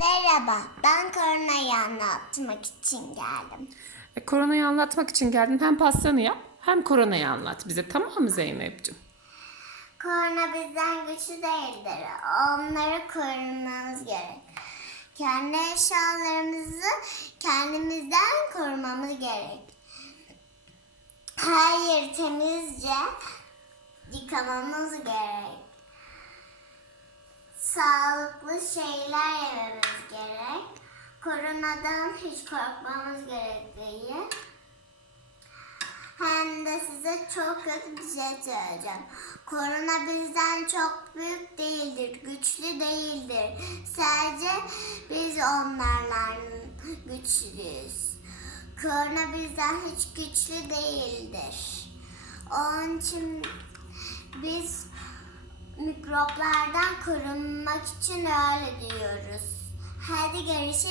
Merhaba, ben koronayı anlatmak için geldim. E, koronayı anlatmak için geldin. Hem pastanı yap hem koronayı anlat bize. Tamam mı Zeynep'ciğim? Korona bizden güçlü değildir. Onları korumamız gerek. Kendi eşyalarımızı kendimizden korumamız gerek. Her yeri temizce yıkamamız gerek. Sağlıklı şeyler yememiz gerek. Koronadan hiç korkmamız gerektiği. Hem de size çok kötü bir şey söyleyeceğim. Korona bizden çok büyük değildir, güçlü değildir. Sadece biz onlarla güçlüyüz. Korona bizden hiç güçlü değildir. Onun için mikroplardan korunmak için öyle diyoruz.